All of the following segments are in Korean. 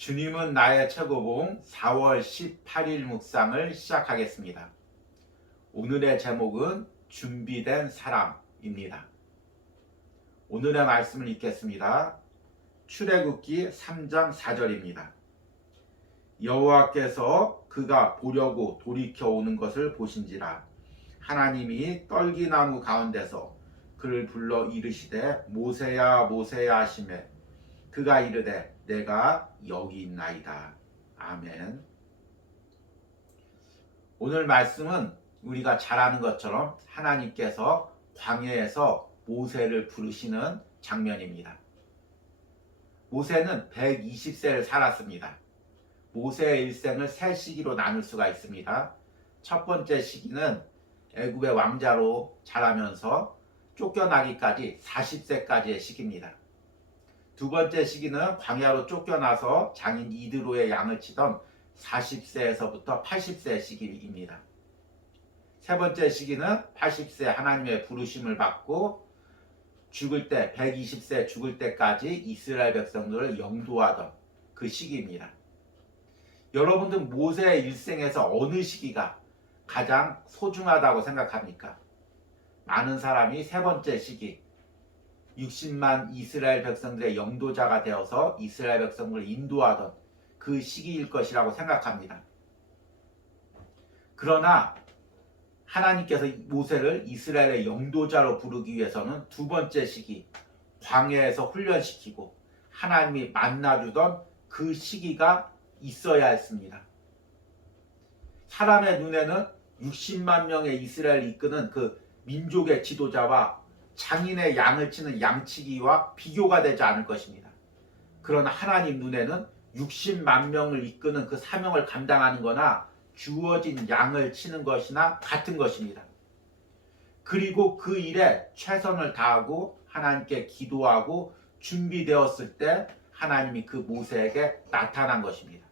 주님은 나의 최고봉 4월 18일 묵상을 시작하겠습니다. 오늘의 제목은 준비된 사람입니다. 오늘의 말씀을 읽겠습니다. 출애굽기 3장 4절입니다. 여호와께서 그가 보려고 돌이켜 오는 것을 보신지라 하나님이 떨기나무 가운데서 그를 불러 이르시되 모세야 모세야 하시매 그가 이르되 내가 여기 있나이다. 아멘. 오늘 말씀은 우리가 잘 아는 것처럼 하나님께서 광야에서 모세를 부르시는 장면입니다. 모세는 120세를 살았습니다. 모세의 일생을 세 시기로 나눌 수가 있습니다. 첫 번째 시기는 애굽의 왕자로 자라면서 쫓겨나기까지 40세까지의 시기입니다. 두 번째 시기는 광야로 쫓겨나서 장인 이드로의 양을 치던 40세에서부터 80세 시기입니다. 세 번째 시기는 80세 하나님의 부르심을 받고 죽을 때 120세 죽을 때까지 이스라엘 백성들을 영도하던 그 시기입니다. 여러분들 모세의 일생에서 어느 시기가 가장 소중하다고 생각합니까? 많은 사람이 세 번째 시기 60만 이스라엘 백성들의 영도자가 되어서 이스라엘 백성을 인도하던 그 시기일 것이라고 생각합니다. 그러나 하나님께서 모세를 이스라엘의 영도자로 부르기 위해서는 두 번째 시기 광야에서 훈련시키고 하나님이 만나주던 그 시기가 있어야 했습니다. 사람의 눈에는 60만 명의 이스라엘을 이끄는 그 민족의 지도자와 장인의 양을 치는 양치기와 비교가 되지 않을 것입니다. 그러나 하나님 눈에는 60만 명을 이끄는 그 사명을 감당하는 거나 주어진 양을 치는 것이나 같은 것입니다. 그리고 그 일에 최선을 다하고 하나님께 기도하고 준비되었을 때 하나님이 그 모세에게 나타난 것입니다.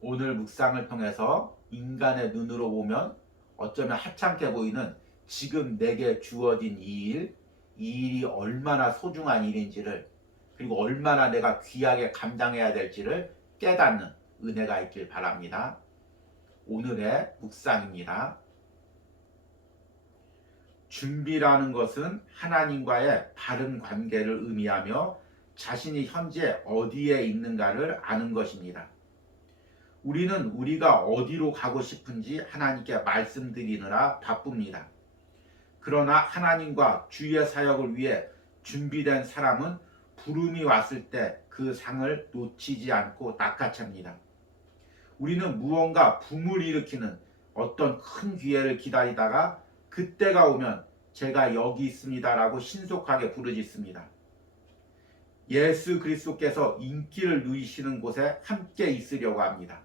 오늘 묵상을 통해서 인간의 눈으로 보면 어쩌면 하찮게 보이는 지금 내게 주어진 이 일이 얼마나 소중한 일인지를 그리고 얼마나 내가 귀하게 감당해야 될지를 깨닫는 은혜가 있길 바랍니다. 오늘의 묵상입니다. 준비라는 것은 하나님과의 바른 관계를 의미하며 자신이 현재 어디에 있는가를 아는 것입니다. 우리는 우리가 어디로 가고 싶은지 하나님께 말씀드리느라 바쁩니다. 그러나 하나님과 주의 사역을 위해 준비된 사람은 부름이 왔을 때 그 상을 놓치지 않고 낚아챕니다. 우리는 무언가 붐을 일으키는 어떤 큰 기회를 기다리다가 그때가 오면 제가 여기 있습니다라고 신속하게 부르짖습니다. 예수 그리스도께서 인기를 누이시는 곳에 함께 있으려고 합니다.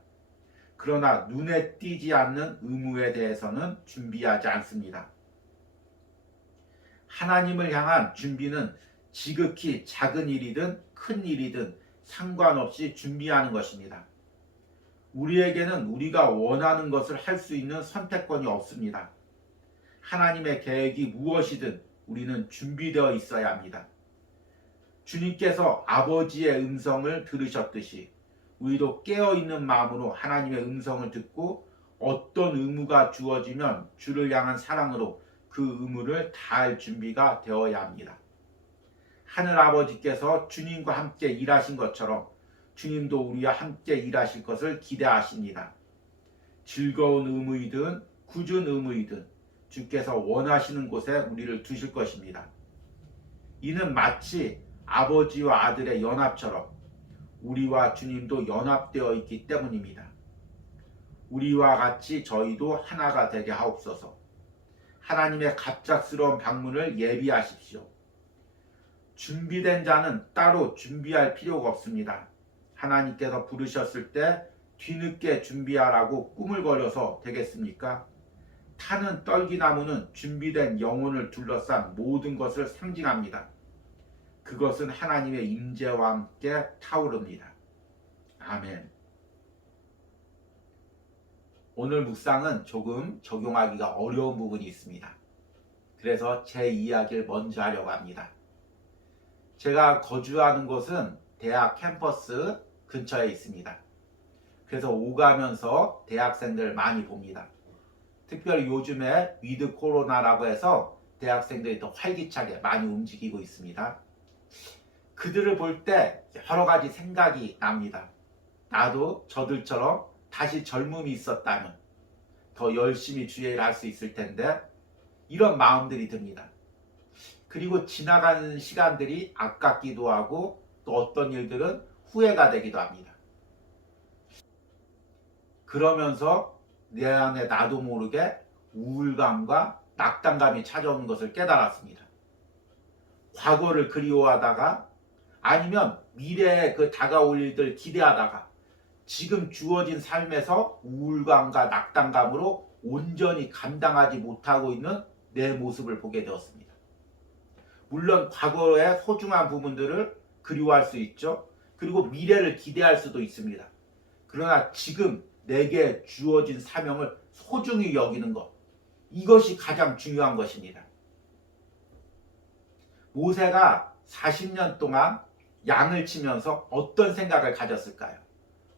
그러나 눈에 띄지 않는 의무에 대해서는 준비하지 않습니다. 하나님을 향한 준비는 지극히 작은 일이든 큰 일이든 상관없이 준비하는 것입니다. 우리에게는 우리가 원하는 것을 할 수 있는 선택권이 없습니다. 하나님의 계획이 무엇이든 우리는 준비되어 있어야 합니다. 주님께서 아버지의 음성을 들으셨듯이 우리도 깨어있는 마음으로 하나님의 음성을 듣고 어떤 의무가 주어지면 주를 향한 사랑으로 그 의무를 다할 준비가 되어야 합니다. 하늘아버지께서 주님과 함께 일하신 것처럼 주님도 우리와 함께 일하실 것을 기대하십니다. 즐거운 의무이든 굳은 의무이든 주께서 원하시는 곳에 우리를 두실 것입니다. 이는 마치 아버지와 아들의 연합처럼 우리와 주님도 연합되어 있기 때문입니다. 우리와 같이 저희도 하나가 되게 하옵소서. 하나님의 갑작스러운 방문을 예비하십시오. 준비된 자는 따로 준비할 필요가 없습니다. 하나님께서 부르셨을 때 뒤늦게 준비하라고 꾸물거려서 되겠습니까? 타는 떨기나무는 준비된 영혼을 둘러싼 모든 것을 상징합니다. 그것은 하나님의 임재와 함께 타오릅니다. 아멘. 오늘 묵상은 조금 적용하기가 어려운 부분이 있습니다. 그래서 제 이야기를 먼저 하려고 합니다. 제가 거주하는 곳은 대학 캠퍼스 근처에 있습니다. 그래서 오가면서 대학생들을 많이 봅니다. 특별히 요즘에 위드 코로나라고 해서 대학생들이 더 활기차게 많이 움직이고 있습니다. 그들을 볼 때 여러 가지 생각이 납니다. 나도 저들처럼 다시 젊음이 있었다면 더 열심히 주의를 할 수 있을 텐데, 이런 마음들이 듭니다. 그리고 지나가는 시간들이 아깝기도 하고 또 어떤 일들은 후회가 되기도 합니다. 그러면서 내 안에 나도 모르게 우울감과 낙담감이 찾아오는 것을 깨달았습니다. 과거를 그리워하다가 아니면 미래에 그 다가올 일들을 기대하다가 지금 주어진 삶에서 우울감과 낙담감으로 온전히 감당하지 못하고 있는 내 모습을 보게 되었습니다. 물론 과거의 소중한 부분들을 그리워할 수 있죠. 그리고 미래를 기대할 수도 있습니다. 그러나 지금 내게 주어진 사명을 소중히 여기는 것, 이것이 가장 중요한 것입니다. 모세가 40년 동안 양을 치면서 어떤 생각을 가졌을까요?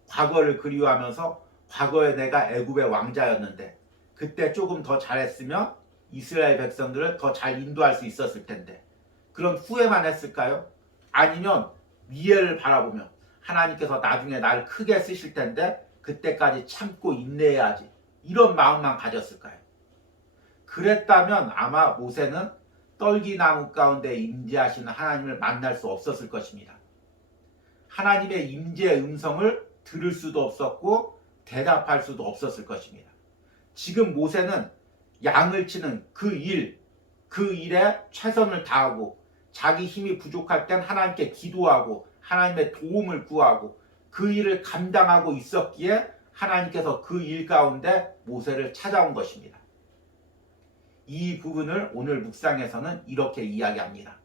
과거를 그리워하면서 과거에 내가 애굽의 왕자였는데 그때 조금 더 잘했으면 이스라엘 백성들을 더 잘 인도할 수 있었을 텐데, 그런 후회만 했을까요? 아니면 미래를 바라보며 하나님께서 나중에 나를 크게 쓰실 텐데 그때까지 참고 인내해야지, 이런 마음만 가졌을까요? 그랬다면 아마 모세는 떨기나무 가운데 임재하시는 하나님을 만날 수 없었을 것입니다. 하나님의 임재의 음성을 들을 수도 없었고 대답할 수도 없었을 것입니다. 지금 모세는 양을 치는 그 일에 최선을 다하고 자기 힘이 부족할 땐 하나님께 기도하고 하나님의 도움을 구하고 그 일을 감당하고 있었기에 하나님께서 그 일 가운데 모세를 찾아온 것입니다. 이 부분을 오늘 묵상에서는 이렇게 이야기합니다.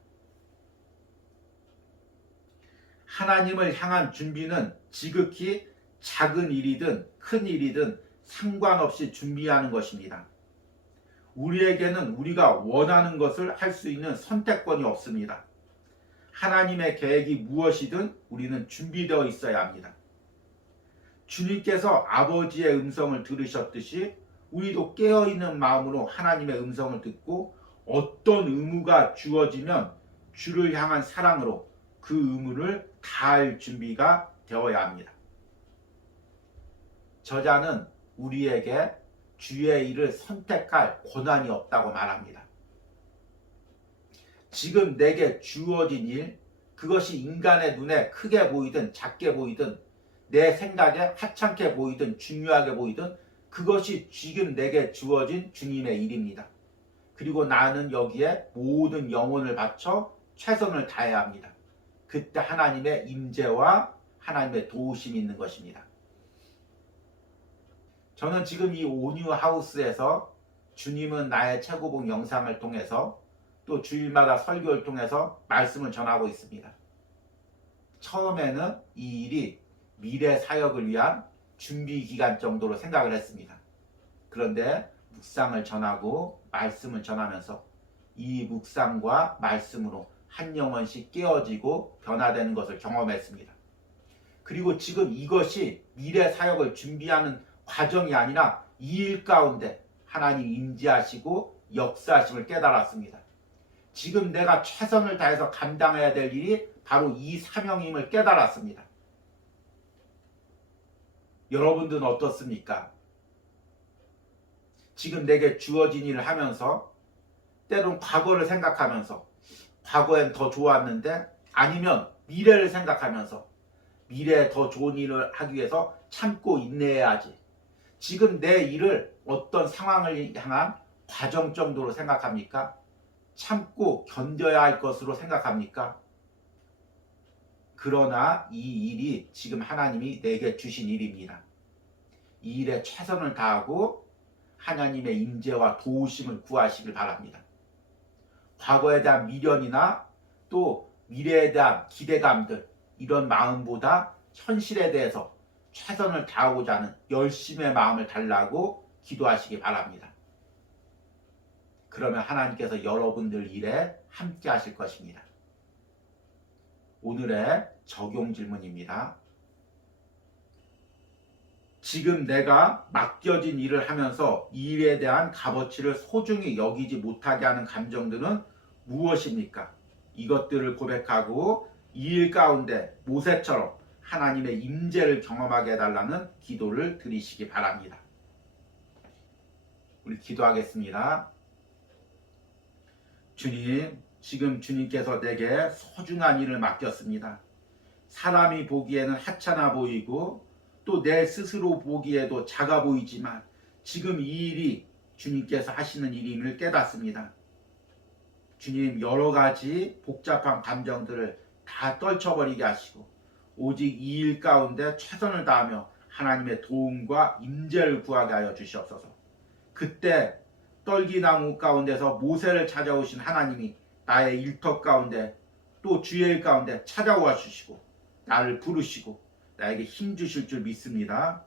하나님을 향한 준비는 지극히 작은 일이든 큰 일이든 상관없이 준비하는 것입니다. 우리에게는 우리가 원하는 것을 할 수 있는 선택권이 없습니다. 하나님의 계획이 무엇이든 우리는 준비되어 있어야 합니다. 주님께서 아버지의 음성을 들으셨듯이 우리도 깨어있는 마음으로 하나님의 음성을 듣고 어떤 의무가 주어지면 주를 향한 사랑으로 그 의무를 다할 준비가 되어야 합니다. 저자는 우리에게 주의 일을 선택할 권한이 없다고 말합니다. 지금 내게 주어진 일, 그것이 인간의 눈에 크게 보이든 작게 보이든 내 생각에 하찮게 보이든 중요하게 보이든 그것이 지금 내게 주어진 주님의 일입니다. 그리고 나는 여기에 모든 영혼을 바쳐 최선을 다해야 합니다. 그때 하나님의 임재와 하나님의 도우심이 있는 것입니다. 저는 지금 이 온유 하우스에서 주님은 나의 최고봉 영상을 통해서 또 주일마다 설교를 통해서 말씀을 전하고 있습니다. 처음에는 이 일이 미래 사역을 위한 준비 기간 정도로 생각을 했습니다. 그런데 묵상을 전하고 말씀을 전하면서 이 묵상과 말씀으로 한 영혼씩 깨어지고 변화되는 것을 경험했습니다. 그리고 지금 이것이 미래 사역을 준비하는 과정이 아니라 이 일 가운데 하나님 임재하시고 역사하심을 깨달았습니다. 지금 내가 최선을 다해서 감당해야 될 일이 바로 이 사명임을 깨달았습니다. 여러분들은 어떻습니까? 지금 내게 주어진 일을 하면서 때론 과거를 생각하면서 과거엔 더 좋았는데, 아니면 미래를 생각하면서 미래에 더 좋은 일을 하기 위해서 참고 인내해야지, 지금 내 일을 어떤 상황을 향한 과정 정도로 생각합니까? 참고 견뎌야 할 것으로 생각합니까? 그러나 이 일이 지금 하나님이 내게 주신 일입니다. 이 일에 최선을 다하고 하나님의 임재와 도우심을 구하시길 바랍니다. 과거에 대한 미련이나 또 미래에 대한 기대감들, 이런 마음보다 현실에 대해서 최선을 다하고자 하는 열심의 마음을 달라고 기도하시기 바랍니다. 그러면 하나님께서 여러분들 일에 함께 하실 것입니다. 오늘의 적용 질문입니다. 지금 내가 맡겨진 일을 하면서 이 일에 대한 값어치를 소중히 여기지 못하게 하는 감정들은 무엇입니까? 이것들을 고백하고 이 일 가운데 모세처럼 하나님의 임재를 경험하게 해달라는 기도를 드리시기 바랍니다. 우리 기도하겠습니다. 주님, 지금 주님께서 내게 소중한 일을 맡겼습니다. 사람이 보기에는 하찮아 보이고 또 내 스스로 보기에도 작아 보이지만 지금 이 일이 주님께서 하시는 일임을 깨닫습니다. 주님, 여러 가지 복잡한 감정들을 다 떨쳐버리게 하시고 오직 이 일 가운데 최선을 다하며 하나님의 도움과 임재를 구하게 하여 주시옵소서. 그때 떨기나무 가운데서 모세를 찾아오신 하나님이 나의 일터 가운데 또 주의 일 가운데 찾아와 주시고 나를 부르시고 나에게 힘 주실 줄 믿습니다.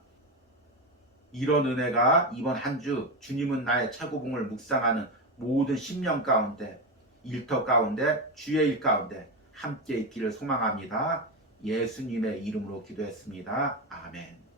이런 은혜가 이번 한 주 주님은 나의 최고봉을 묵상하는 모든 심령 가운데 일터 가운데 주의 일 가운데 함께 있기를 소망합니다. 예수님의 이름으로 기도했습니다. 아멘.